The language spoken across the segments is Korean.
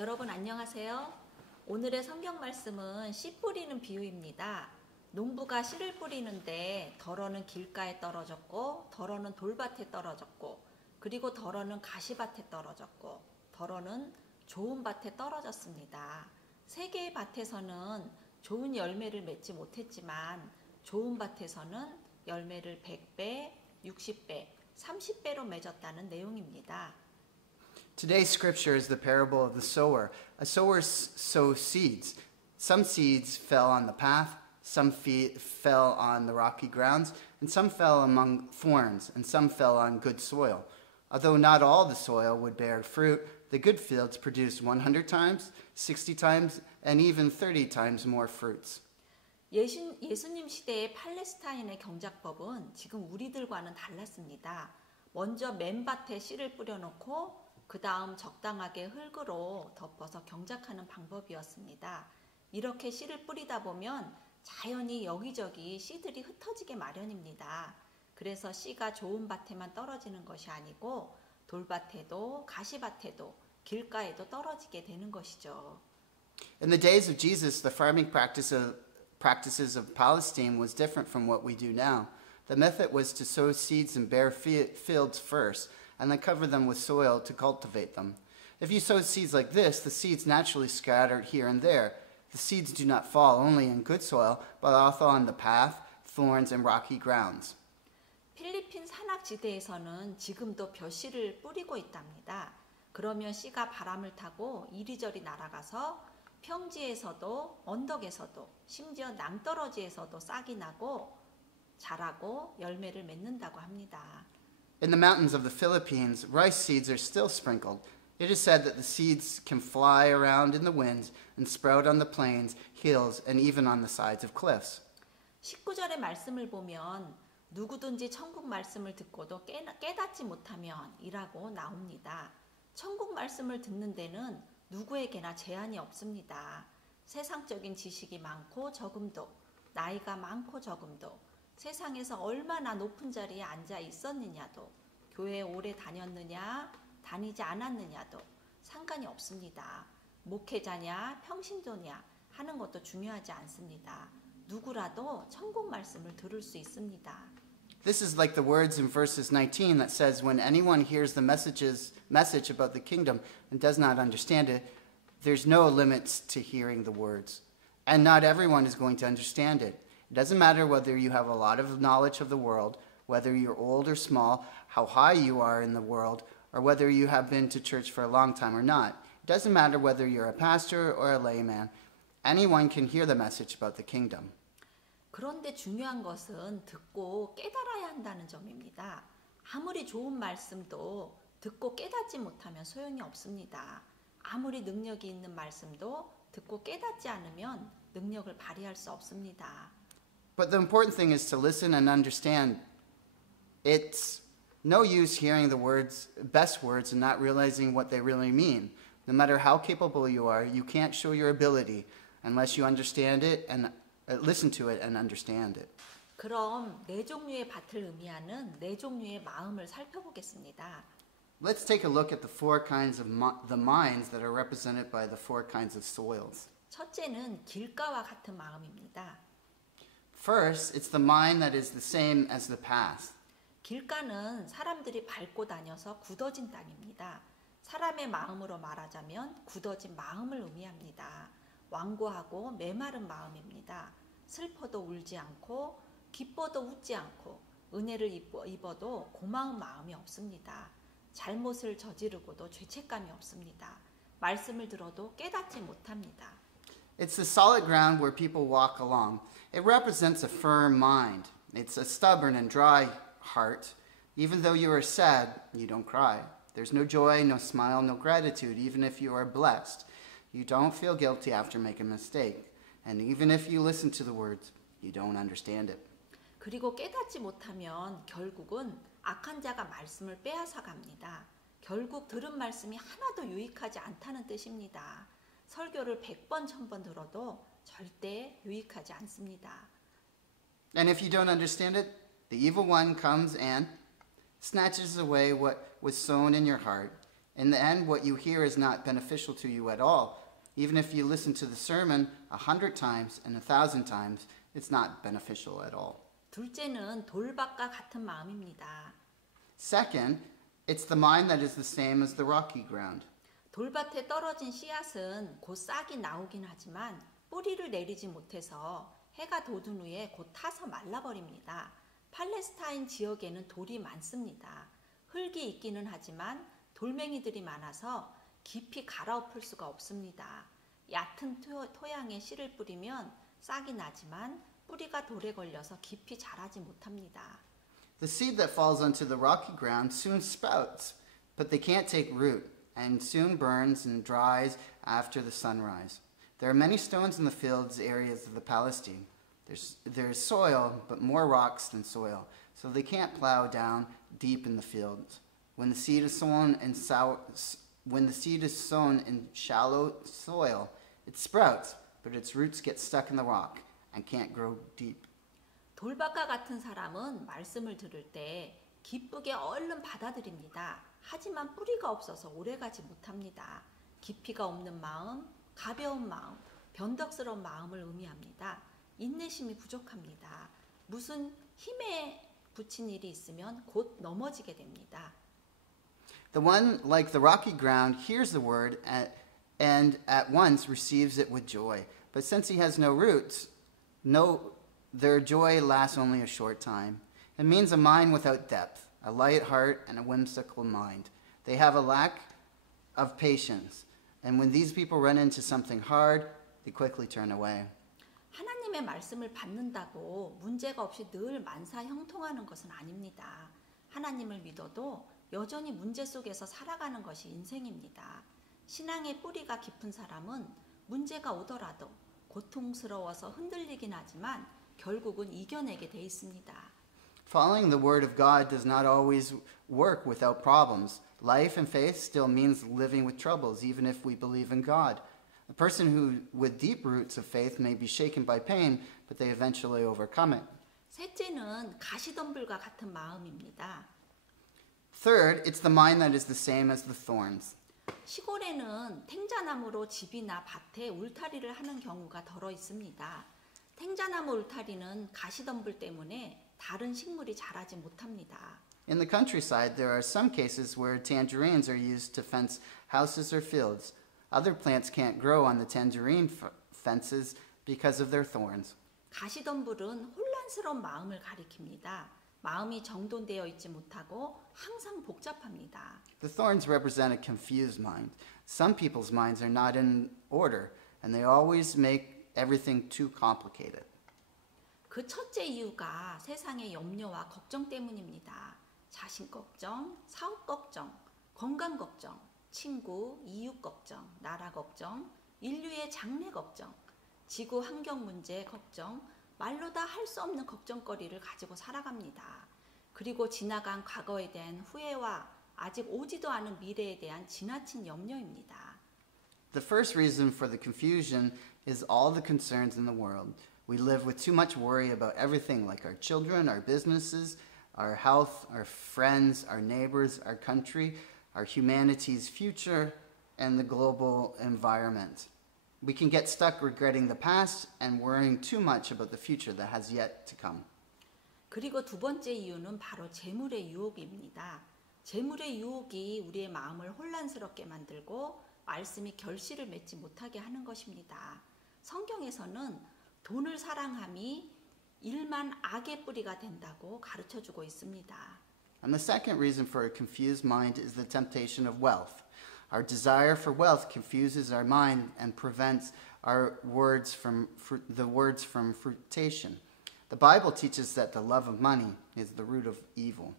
여러분 안녕하세요. 오늘의 성경 말씀은 씨 뿌리는 비유입니다. 농부가 씨를 뿌리는데 덜어는 길가에 떨어졌고 덜어는 돌밭에 떨어졌고 그리고 덜어는 가시밭에 떨어졌고 덜어는 좋은 밭에 떨어졌습니다. 세 개의 밭에서는 좋은 열매를 맺지 못했지만 좋은 밭에서는 열매를 100배, 60배, 30배로 맺었다는 내용입니다. Today's scripture is the parable of the sower. A sower sows seeds. Some seeds fell on the path, some fell on the rocky grounds, and some fell among thorns, and some fell on good soil. Although not all the soil would bear fruit, the good fields produced 100 times, 60 times, and even 30 times more fruits. 예수님 시대의 팔레스타인의 경작법은 지금 우리들과는 달랐습니다. 먼저 맨밭에 씨를 뿌려놓고 그 다음 적당하게 흙으로 덮어서 경작하는 방법이었습니다. 이렇게 씨를 뿌리다 보면 자연히 여기저기 씨들이 흩어지게 마련입니다. 그래서 씨가 좋은 밭에만 떨어지는 것이 아니고 돌밭에도 가시밭에도 길가에도 떨어지게 되는 것이죠. In the days of Jesus, the farming practices of Palestine was different from what we do now. The method was to sow seeds in bare fields first, and then cover them with soil to cultivate them. If you sow seeds like this, the seeds naturally scattered here and there. The seeds do not fall only in good soil, but also on the path, thorns, and rocky grounds. 필리핀 산악지대에서는 지금도 벼씨를 뿌리고 있답니다. 그러면 씨가 바람을 타고 이리저리 날아가서 평지에서도 언덕에서도 심지어 낭떠러지에서도 싹이 나고 자라고 열매를 맺는다고 합니다. In the mountains of the Philippines, rice seeds are still sprinkled. It is said that the seeds can fly around in the winds and sprout on the plains, hills, and even on the sides of cliffs. 19절의 말씀을 보면 누구든지 천국 말씀을 듣고도 깨닫지 못하면 이라고 나옵니다. 천국 말씀을 듣는 데는 누구에게나 제한이 없습니다. 세상적인 지식이 많고 적음도, 나이가 많고 적음도, 세상에서 얼마나 높은 자리에 앉아 있었느냐도, 교회에 오래 다녔느냐, 다니지 않았느냐도 상관이 없습니다. 목회자냐, 평신도냐 하는 것도 중요하지 않습니다. 누구라도 천국 말씀을 들을 수 있습니다. This is like the words in verses 19 that says, when anyone hears the message about the kingdom and does not understand it, there's no limits to hearing the words. And not everyone is going to understand it. It doesn't matter whether you have a lot of knowledge of the world, whether you're old or small, how high you are in the world, or whether you have been to church for a long time or not. It doesn't matter whether you're a pastor or a layman. Anyone can hear the message about the kingdom. 그런데 중요한 것은 듣고 깨달아야 한다는 점입니다. 아무리 좋은 말씀도 듣고 깨닫지 못하면 소용이 없습니다. 아무리 능력이 있는 말씀도 듣고 깨닫지 않으면 능력을 발휘할 수 없습니다. But the important thing is to listen and understand. It's no use hearing the best words and not realizing what they really mean. No matter how capable you are, you can't show your ability unless you understand it and listen to it and understand it. 그럼 네 종류의 밭을 의미하는 네 종류의 마음을 살펴보겠습니다. Let's take a look at the four kinds of the minds that are represented by the four kinds of soils. 첫째는 길가와 같은 마음입니다. First, it's the mind that is the same as the path. 길가는 사람들이 밟고 다녀서 굳어진 땅입니다. 사람의 마음으로 말하자면 굳어진 마음을 의미합니다. 완고하고 메마른 마음입니다. 슬퍼도 울지 않고 기뻐도 웃지 않고 은혜를 입어도 고마운 마음이 없습니다. 잘못을 저지르고도 죄책감이 없습니다. 말씀을 들어도 깨닫지 못합니다. It's the solid ground where people walk along. It represents a firm mind. It's a stubborn and dry heart. Even though you are sad, you don't cry. There's no joy, no smile, no gratitude, even if you are blessed. You don't feel guilty after making a mistake. And even if you listen to the words, you don't understand it. 그리고 깨닫지 못하면 결국은 악한 자가 말씀을 빼앗아 갑니다. 결국 들은 말씀이 하나도 유익하지 않다는 뜻입니다. 설교를 100번, 1000번 들어도 절대 유익하지 않습니다. And if you don't understand it, the evil one comes and snatches away what was sown in your heart. In the end, what you hear is not beneficial to you at all. Even if you listen to the sermon 100 times and 1,000 times, it's not beneficial at all. 둘째는 돌밭과 같은 마음입니다. Second, it's the mind that is the same as the rocky ground. 돌밭에 떨어진 씨앗은 곧 싹이 나오긴 하지만 뿌리를 내리지 못해서 해가 돋은 후에 곧 타서 말라버립니다. 팔레스타인 지역에는 돌이 많습니다. 흙이 있기는 하지만 돌멩이들이 많아서 깊이 갈아엎을 수가 없습니다. 얕은 토양에 씨를 뿌리면 싹이 나지만 뿌리가 돌에 걸려서 깊이 자라지 못합니다. The seed that falls onto the rocky ground soon sprouts, but they can't take root and soon burns and dries after the sunrise. There are many stones in the fields areas of the Palestine. There's soil, but more rocks than soil, so they can't plow down deep in the fields. When the seed is sown in shallow soil, it sprouts, but its roots get stuck in the rock and can't grow deep. 돌밭과 같은 사람은 말씀을 들을 때 기쁘게 얼른 받아들입니다. 하지만 뿌리가 없어서 오래가지 못합니다. 깊이가 없는 마음, 가벼운 마음, 변덕스러운 마음을 의미합니다. 인내심이 부족합니다. 무슨 힘에 붙인 일이 있으면 곧 넘어지게 됩니다. The one, like the rocky ground, hears the word and at once receives it with joy. But since he has no roots, their joy lasts only a short time. It means a mind without depth, a light heart, and a whimsical mind. They have a lack of patience, and when these people run into something hard, they quickly turn away. 하나님의 말씀을 받는다고 문제가 없이 늘 만사형통하는 것은 아닙니다. 하나님을 믿어도 여전히 문제 속에서 살아가는 것이 인생입니다. 신앙의 뿌리가 깊은 사람은 문제가 오더라도 고통스러워서 흔들리긴 하지만 결국은 이겨내게 돼 있습니다. Following the word of God does not always work without problems. Life and faith still means living with troubles, even if we believe in God. A person who, with deep roots of faith, may be shaken by pain, but they eventually overcome it. 셋째는 가시덤불과 같은 마음입니다. Third, it's the mind that is the same as the thorns. 시골에는 탱자나무로 집이나 밭에 울타리를 하는 경우가 덜어 있습니다. 탱자나무 울타리는 가시덤불 때문에 다른 식물이 자라지 못합니다. In the countryside, there are some cases where tangerines are used to fence houses or fields. Other plants can't grow on the tangerine fences because of their thorns. 가시덤불은 혼란스러운 마음을 가리킵니다. 마음이 정돈되어 있지 못하고 항상 복잡합니다. The thorns represent a confused mind. Some people's minds are not in order, and they always make everything too complicated. 그 첫째 이유가 세상의 염려와 걱정 때문입니다. 자신 걱정, 사업 걱정, 건강 걱정, 친구, 이웃 걱정, 나라 걱정, 인류의 장래 걱정, 지구 환경 문제 걱정, 말로 다 할 수 없는 걱정거리를 가지고 살아갑니다. 그리고 지나간 과거에 대한 후회와 아직 오지도 않은 미래에 대한 지나친 염려입니다. The first reason for the confusion is all the concerns in the world. We live with too much worry about everything, like our children, our businesses, our health, our friends, our neighbors, our country, our humanity's future, and the global environment. We can get stuck regretting the past and worrying too much about the future that has yet to come. 그리고 두 번째 이유는 바로 재물의 유혹입니다. 재물의 유혹이 우리의 마음을 혼란스럽게 만들고 말씀이 결실을 맺지 못하게 하는 것입니다. 성경에서는 돈을 사랑함이 일만 악의 뿌리가 된다고 가르쳐주고 있습니다. And the second reason for a confused mind is the temptation of wealth. Our desire for wealth confuses our mind and prevents the words from fruition. The Bible teaches that the love of money is the root of evil.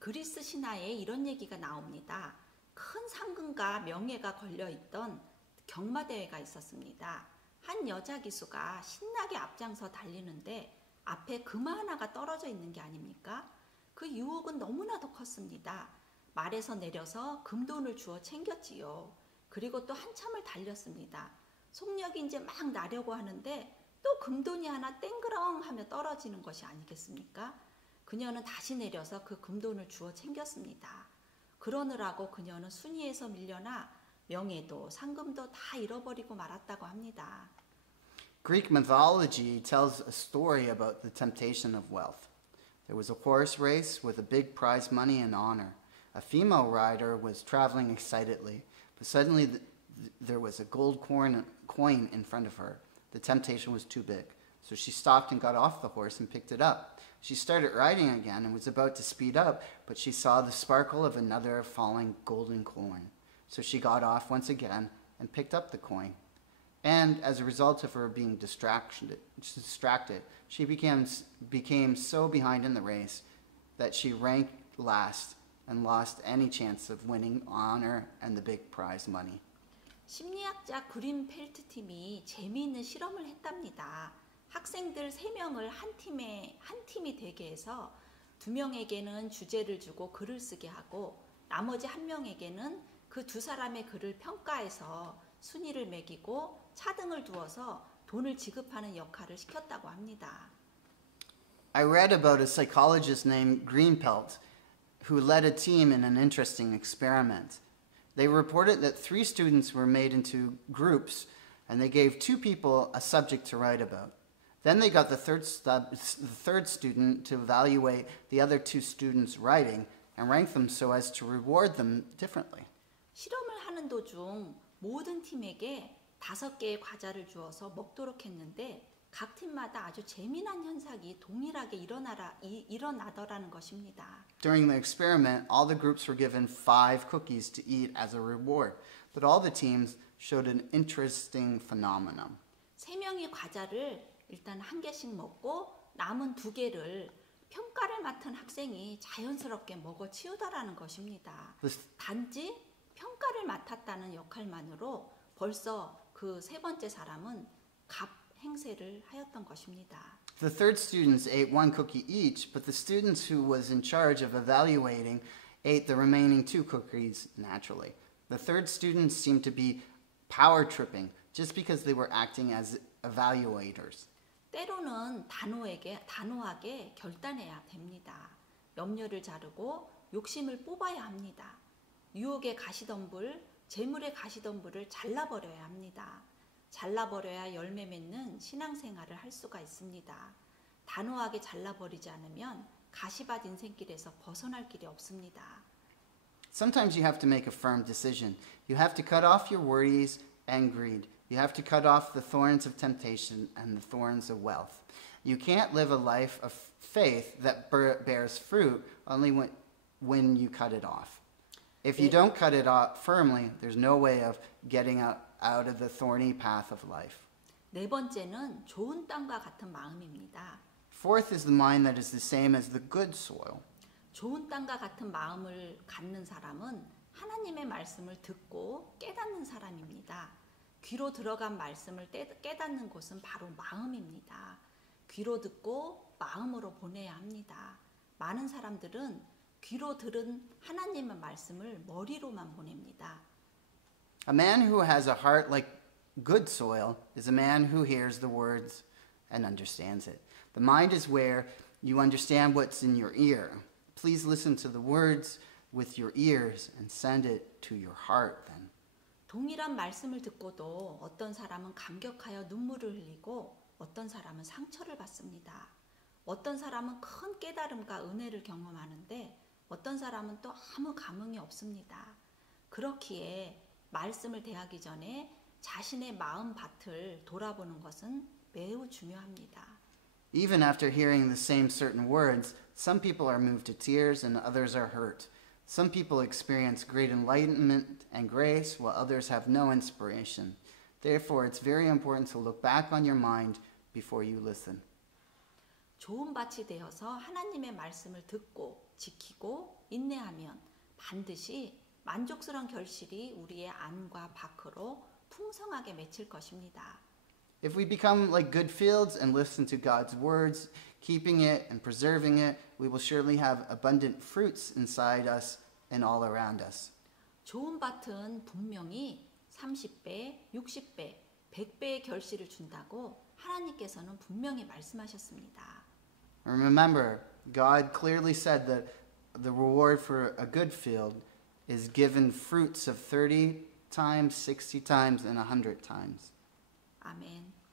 그리스 신화에 이런 얘기가 나옵니다. 큰 상금과 명예가 걸려있던 경마대회가 있었습니다. 한 여자 기수가 신나게 앞장서 달리는데 앞에 금화 하나가 떨어져 있는 게 아닙니까? 그 유혹은 너무나도 컸습니다. 말에서 내려서 금돈을 주어 챙겼지요. 그리고 또 한참을 달렸습니다. 속력이 이제 막 나려고 하는데 또 금돈이 하나 땡그렁 하며 떨어지는 것이 아니겠습니까? 그녀는 다시 내려서 그 금돈을 주어 챙겼습니다. 그러느라고 그녀는 순위에서 밀려나 명예도 상금도 다 잃어버리고 말았다고 합니다. Greek mythology tells a story about the temptation of wealth. There was a horse race with a big prize money and honor. A female rider was traveling excitedly, but suddenly there was a gold coin in front of her. The temptation was too big, so she stopped and got off the horse and picked it up. She started riding again and was about to speed up, but she saw the sparkle of another falling golden coin. So she got off once again and picked up the coin. And as a result of her being distracted, she became so behind in the race that she ranked last and lost any chance of winning honor and the big prize money. 심리학자 그린 펠트 팀이 재미있는 실험을 했답니다. 학생들 3명을 한 팀이 되게 해서 2명에게는 주제를 주고 글을 쓰게 하고 나머지 1명에게는 그 2사람의 글을 평가해서 순위를 매기고 차등을 두어서 돈을 지급하는 역할을 시켰다고 합니다. I read about a psychologist named Greenpelt who led a team in an interesting experiment. They reported that 3 students were made into groups and they gave 2 people a subject to write about. Then they got the third student to evaluate the other 2 students' writing and rank them so as to reward them differently. 실험을 하는 도중 모든 팀에게 5개의 과자를 주어서 먹도록 했는데 각 팀마다 아주 재미난 현상이 동일하게 일어나더라는 것입니다. During the experiment, all the groups were given 5 cookies to eat as a reward, but all the teams showed an interesting phenomenon. 3명이 과자를 일단 1개씩 먹고 남은 2개를 평가를 맡은 학생이 자연스럽게 먹어 치우더라는 것입니다. 단지 평가를 맡았다는 역할만으로 벌써 그 3번째 사람은 갑 행세를 하였던 것입니다. The third students ate 1 cookie each, but the students who was in charge of evaluating ate the remaining 2 cookies naturally. The third students seemed to be power tripping just because they were acting as evaluators. 때로는 단호하게 결단해야 됩니다. 염려를 자르고 욕심을 뽑아야 합니다. 유혹의 가시덤불, 재물의 가시덤불을 잘라버려야 합니다. 잘라버려야 열매 맺는 신앙생활을 할 수가 있습니다. 단호하게 잘라버리지 않으면 가시밭 인생길에서 벗어날 길이 없습니다. Sometimes you have to make a firm decision. You have to cut off your worries and greed. You have to cut off the thorns of temptation and the thorns of wealth. You can't live a life of faith that bears fruit only when you cut it off. If you don't cut it off firmly, there's no way of getting out of the thorny path of life. 4번째는 좋은 땅과 같은 마음입니다. Fourth is the mind that is the same as the good soil. 좋은 땅과 같은 마음을 갖는 사람은 하나님의 말씀을 듣고 깨닫는 사람입니다. 귀로 들어간 말씀을 깨닫는 곳은 바로 마음입니다. 귀로 듣고 마음으로 보내야 합니다. 많은 사람들은 귀로 들은 하나님의 말씀을 머리로만 보냅니다. A man who has a heart like good soil is a man who hears the words and understands it. The mind is where you understand what's in your ear. Please listen to the words with your ears and send it to your heart then. 동일한 말씀을 듣고도 어떤 사람은 감격하여 눈물을 흘리고 어떤 사람은 상처를 받습니다. 어떤 사람은 큰 깨달음과 은혜를 경험하는데 어떤 사람은 또 아무 감흥이 없습니다. 그렇기에 말씀을 대하기 전에 자신의 마음 밭을 돌아보는 것은 매우 중요합니다. Even after hearing the same certain words, some people are moved to tears and others are hurt. Some people experience great enlightenment and grace while others have no inspiration. Therefore, it's very important to look back on your mind before you listen. 좋은 밭이 되어서 하나님의 말씀을 듣고 지키고 인내하면 반드시 만족스러운 결실이 우리의 안과 밖으로 풍성하게 맺힐 것입니다. If we become like good fields and listen to God's words, keeping it and preserving it, we will surely have abundant fruits inside us and all around us. 좋은 밭은 분명히 30배, 60배, 100배의 결실을 준다고 하나님께서는 분명히 말씀하셨습니다. And remember, God clearly said that the reward for a good field is given fruits of 30 times, 60 times, and 100 times. 아멘.